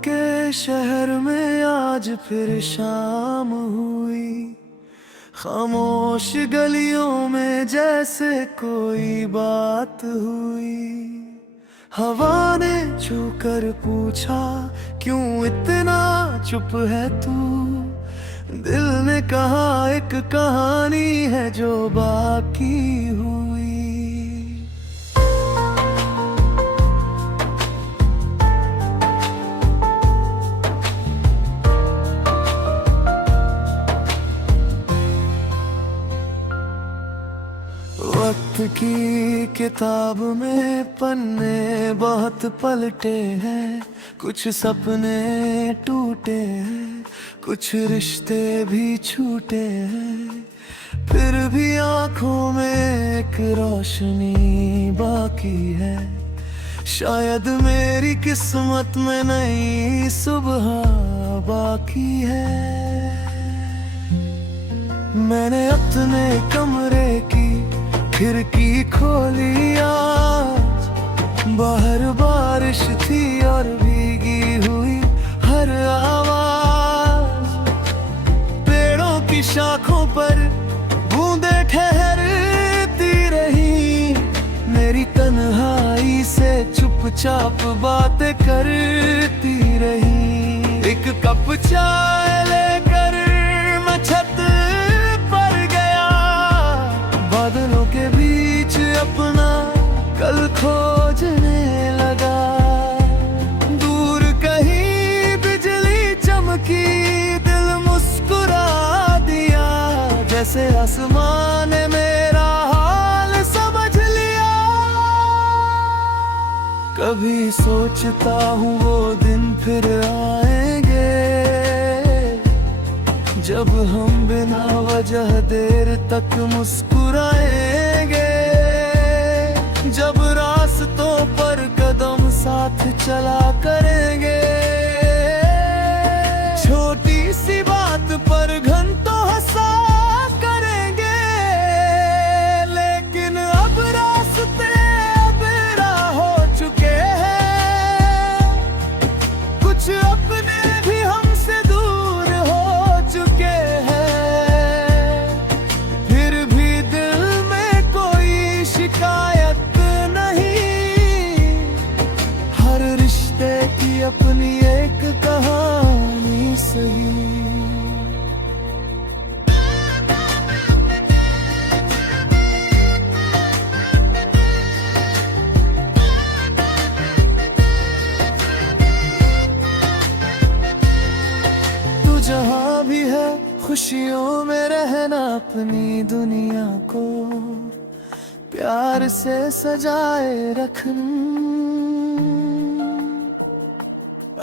के शहर में आज फिर शाम हुई। खामोश गलियों में जैसे कोई बात हुई। हवा ने छू कर पूछा, क्यों इतना चुप है तू? दिल ने कहा, एक कहानी है जो बाकी हुई। वक्त की किताब में पन्ने बहुत पलटे हैं। कुछ सपने टूटे हैं, कुछ रिश्ते भी छूटे हैं। फिर भी आंखों में एक रोशनी बाकी है। शायद मेरी किस्मत में नई सुबह बाकी है। मैंने अपने कमरे की खिड़की खोली आज। बाहर बारिश थी और भीगी हुई हर आवाज। पेड़ों की शाखों पर बूंदे ठहरती रही। मेरी तन्हाई से चुपचाप बातें करती रही। एक कप चाय लेकर मैं छत पर गया। बादलों के बीच अपना कल खोजने लगा। दूर कहीं बिजली चमकी, दिल मुस्कुरा दिया। जैसे आसमान ने मेरा हाल समझ लिया। कभी सोचता हूँ वो दिन फिर आएंगे, जब हम बिना वजह देर तक मुस्कुराएंगे। जब रास्तों पर कदम साथ चला करेंगे। छोटी सी बात पर घंटों हंसा करेंगे। लेकिन अब रास्ते अबेरा हो चुके हैं। कुछ अपने भी हमसे दूर हो चुके हैं। फिर भी दिल में कोई शिकायत नहीं। हर रिश्ते की अपनी एक कहानी सही। तू जहाँ भी है, खुशियों में रहना। अपनी दुनिया को प्यार से सजाए रखना।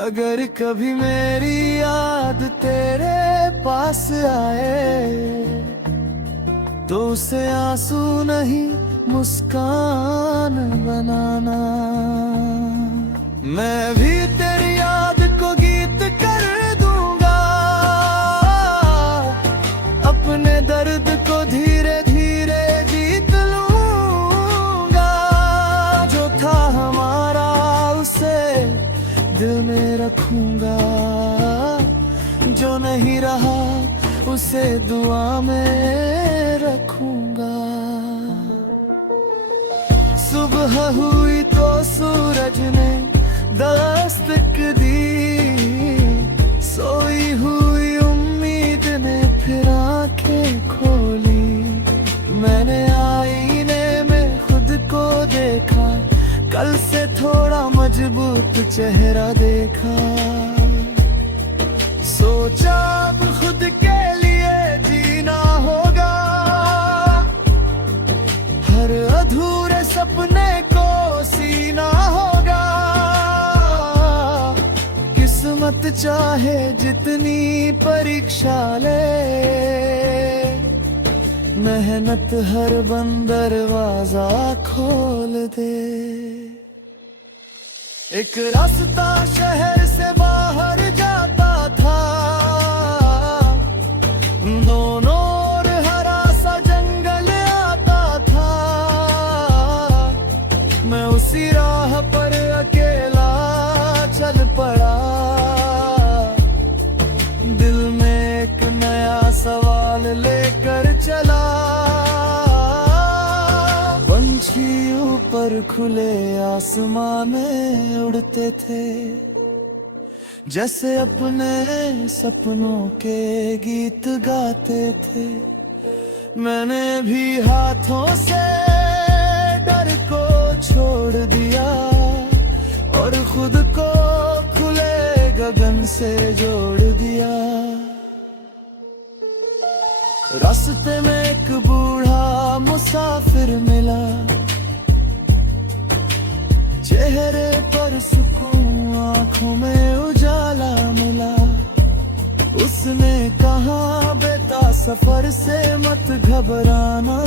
अगर कभी मेरी याद तेरे पास आए, तो उसे आंसू नहीं मुस्कान बनाना। मैं भी तेरी याद को गीत कर दूंगा। अपने दर्द को धीरे धीरे जीत लूंगा। जो था हमारा उसे दिल में रखूंगा। जो नहीं रहा उसे दुआ में रखूंगा। सुबह हुई तो सूरज ने दस्तक दी। सोई हुई उम्मीद ने फिर आंखें खोली। मैंने आईने में खुद को देखा। कल से थोड़ा मजबूत चेहरा देखा। सोचा अब खुद के लिए जीना होगा। हर अधूरे सपने को सीना होगा। किस्मत चाहे जितनी परीक्षा ले, मेहनत हर बंद दरवाजा खोल दे। एक रास्ता शहर से बाहर जाता था। दोनों ओर हरा सा जंगल आता था। मैं उसी राह पर अकेला चल पड़ा। पर खुले आसमां में उड़ते थे, जैसे अपने सपनों के गीत गाते थे। मैंने भी हाथों से डर को छोड़ दिया और खुद को खुले गगन से जोड़ दिया। रास्ते में एक बूढ़ा मुसाफिर मिला, चेहरे पर सुकून, आंखों में उजाला मिला। उसने कहा, बेटा सफर से मत घबराना,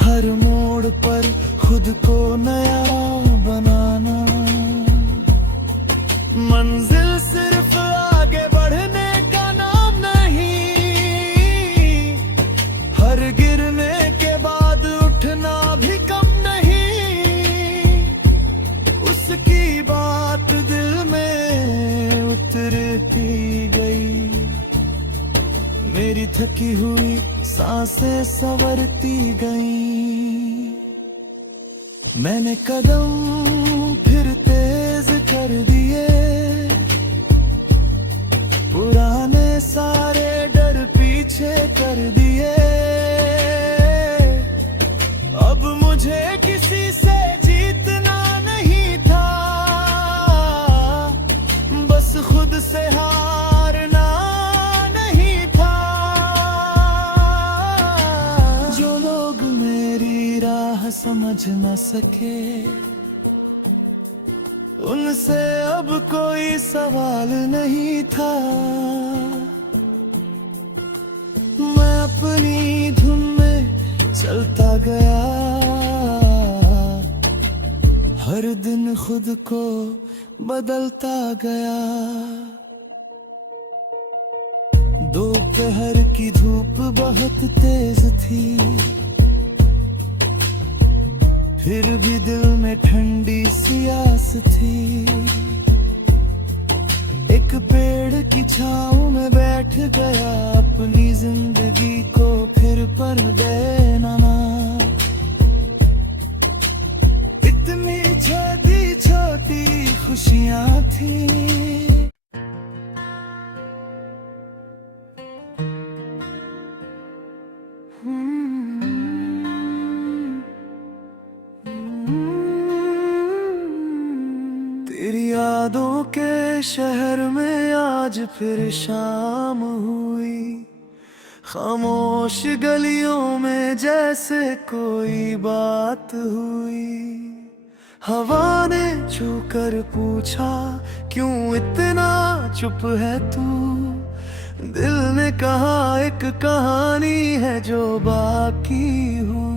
हर मोड़ पर खुद को नया बनाना। मंजिल सिर्फ आगे बढ़ने का नाम नहीं, हर गिरने के बाद उठना भी कम नहीं। उसकी बात दिल में उतरती गई, मेरी थकी हुई सांसें संवरती गईं। मैंने कदम फिर तेज कर दिए, पुराने सारे डर पीछे कर दिए। अब मुझे किसी से जीतना नहीं था, बस खुद से हारना नहीं था। जो लोग मेरी राह समझ न सके, उनसे अब कोई सवाल नहीं था। मैं अपनी धुन में चलता गया, हर दिन खुद को बदलता गया। दोपहर की धूप बहुत तेज थी, फिर भी दिल में ठंडी सी आस थी। एक पेड़ की छाँव में बैठ गया, अपनी जिंदगी को फिर पर देना। इतनी छोटी छोटी खुशियाँ थी। तेरी यादों के शहर में आज फिर शाम हुई, खामोश गलियों में जैसे कोई बात हुई। हवा ने छू कर पूछा, क्यों इतना चुप है तू? दिल ने कहा, एक कहानी है जो बाकी हुई।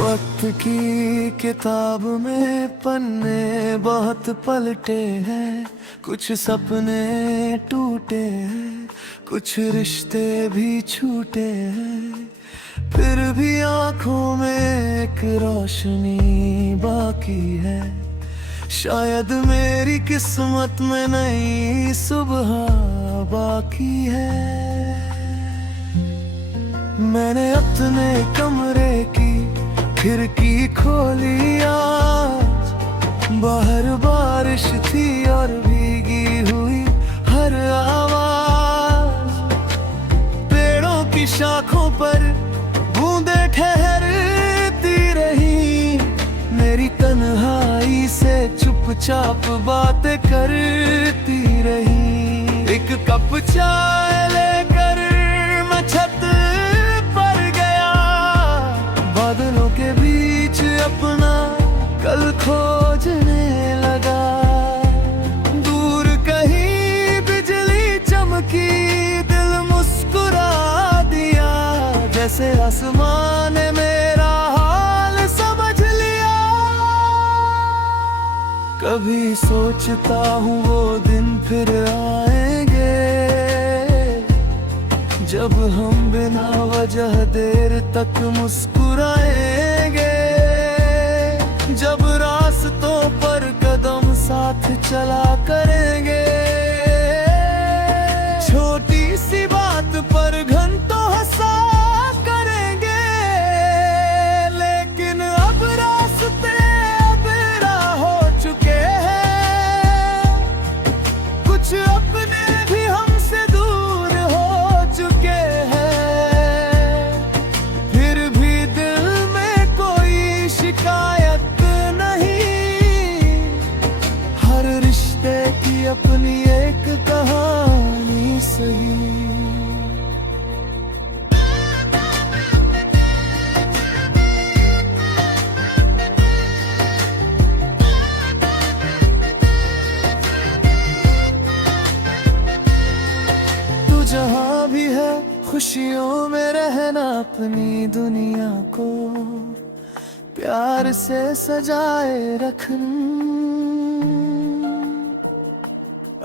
वक्त की किताब में पन्ने बहुत पलटे हैं, कुछ सपने टूटे हैं, कुछ रिश्ते भी छूटे हैं। फिर भी आंखों में एक रोशनी बाकी है, शायद मेरी किस्मत में नई सुबह बाकी है। मैंने अपने कमरे की खिड़की खोली आज, बाहर बारिश थी और भीगी हुई हर आवाज। पेड़ों की शाखों पर बूंदे ठहरती रही, मेरी तन्हाई से चुपचाप बातें करती रही। एक कप चाय लेकर मैं छत पर गया, बादलों के बीच अपना कल खोजने लगा। दूर कहीं बिजली चमकी, दिल मुस्कुरा दिया, जैसे आसमान ने मेरा हाल समझ लिया। कभी सोचता हूँ वो दिन फिर आएंगे, जब हम बिना वजह देर तक मुस्कुराएंगे। साथ चला करेंगे। छोटी सी बात पर घंटों हंसा करेंगे, लेकिन अब रास्ते अबेरा हो चुके हैं। कुछ अपने भी हमसे दूर हो चुके हैं, फिर भी दिल में कोई शिकायत नहीं। हर रिश्ते की अपनी एक कहानी सही। तू जहाँ भी है खुशियों में रहना, अपनी दुनिया को प्यार से सजाए रखना।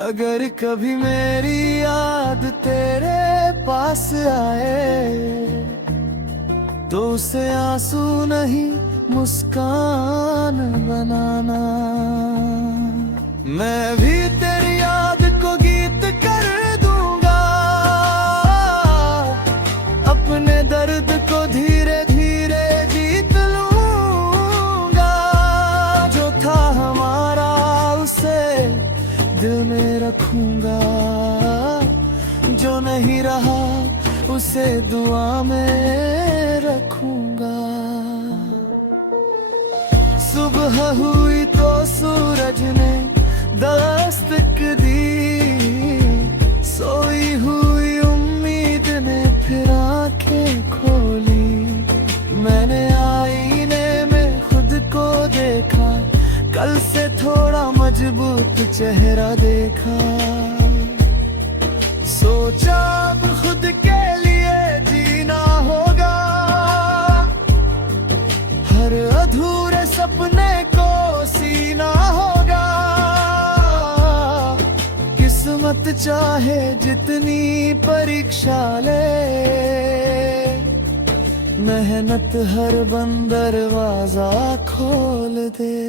अगर कभी मेरी याद तेरे पास आए, तो उसे आंसू नहीं मुस्कान बनाना। मैं भी तेरी याद को गीत कर दूंगा, अपने दर्द को धीरे धीरे जीत लूंगा। जो था हमारा उसे दिल में रखूंगा, जो नहीं रहा उसे दुआ में रखूंगा। सुबह हुई तो सूरज ने दस्तक दी, सोई हुई उम्मीद ने फिर आंखें खोली। मैंने आईने में खुद को देखा, कल से थोड़ा मजबूत चेहरा देखा। सोचा अब खुद के लिए जीना होगा, हर अधूरे सपने को सीना होगा। किस्मत चाहे जितनी परीक्षा ले, मेहनत हर बंद दरवाजा खोल दे।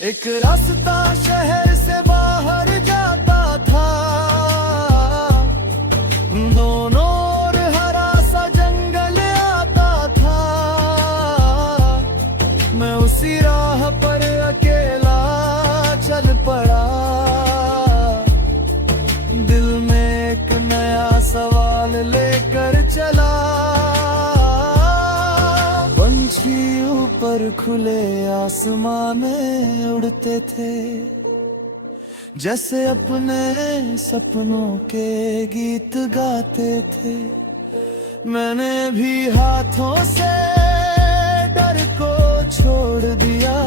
एक रास्ता शहर से बाहर जाता था, दोनों ओर हरा सा जंगल आता था। मैं उसी राह पर अकेला चल पड़ा, दिल में एक नया सवाल लेकर चला। पंछी ऊपर खुले आसमान में उड़ते थे, जैसे अपने सपनों के गीत गाते थे। मैंने भी हाथों से डर को छोड़ दिया,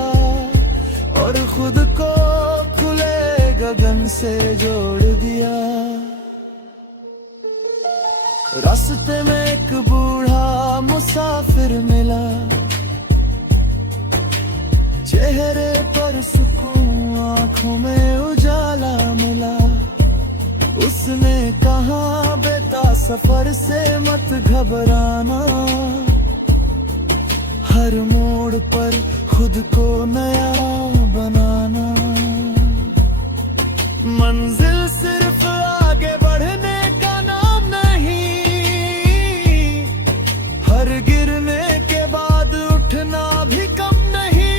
और खुद को खुले गगन से जोड़ दिया। रास्ते में एक बूढ़ा मुसाफिर मिला, चेहरे पर सुकून आंखों में उजाला मिला। उसने कहा बेटा सफर से मत घबराना, हर मोड़ पर खुद को नया बनाना। मंजिल सिर्फ आगे बढ़ने का नाम नहीं, हर गिरने के बाद उठना भी कम नहीं।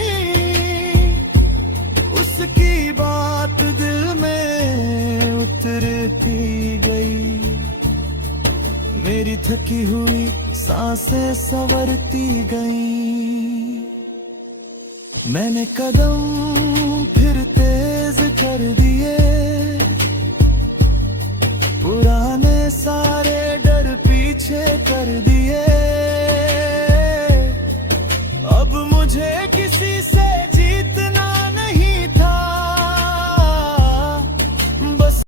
उसकी बात दिल में उतरती गई, मेरी थकी हुई सांसें संवरती गई। मैंने कदम फिर तेज कर दिए,